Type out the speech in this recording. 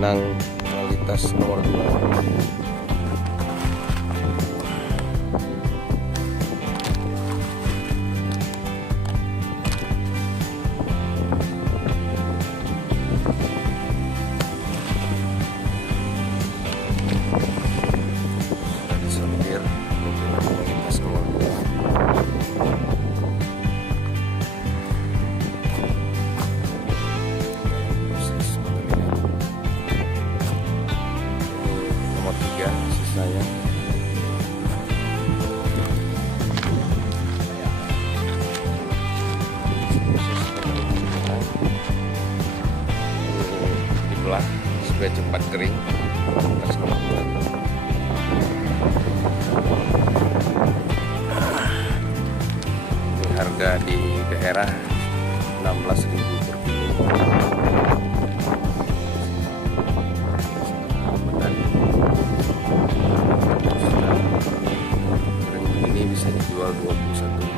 Minang kualitas nomor 2. Disortir kualitas nomor 2. Nomor 3 sisanya. Dibelah supaya cepat kering. Atas nomor 2. Ini harga di daerah 16.000 per kilo. Kering ini bisa dijual 21.000.